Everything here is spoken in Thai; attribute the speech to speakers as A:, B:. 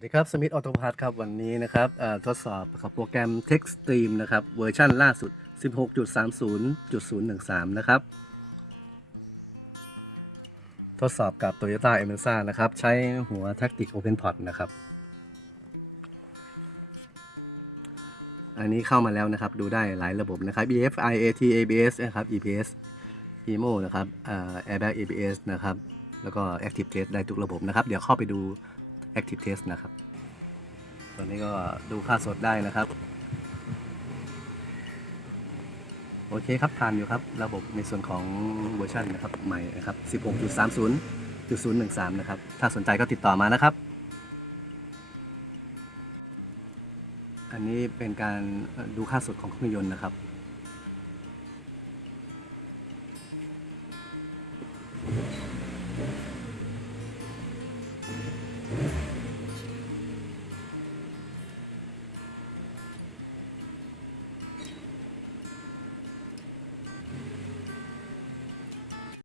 A: วัสดีครับสมิธออโตพาร์ทครับวันนี้นะครับทดสอบกับโปรแกรม TextStream นะครับเวอร์ชันล่าสุด 16.30.013 นะครับ ทดสอบกับ Toyota e m e r s a นะครับ ใช้หัว Tactic OpenPort นะครับ อันนี้เข้ามาแล้วนะครับ ดูได้หลายระบบนะครับ EFI AT ABS นะครับ EPS EMO นะครับ Airbag ABS นะครับ แล้วก็ Active Test ได้ทุกระบบนะครับ เดี๋ยวเข้าไปดู Active Test นะครับตอนนี้ก็ดูค่าสดได้นะครับ โอเคครับผ่านอยู่ครับ ระบบในส่วนของเวอร์ชันนะครับ ใหม่นะครับ 16.30.013 นะครับ ถ้าสนใจก็ติดต่อมานะครับ อันนี้เป็นการดูค่าสดของเครื่องยนต์นะครับ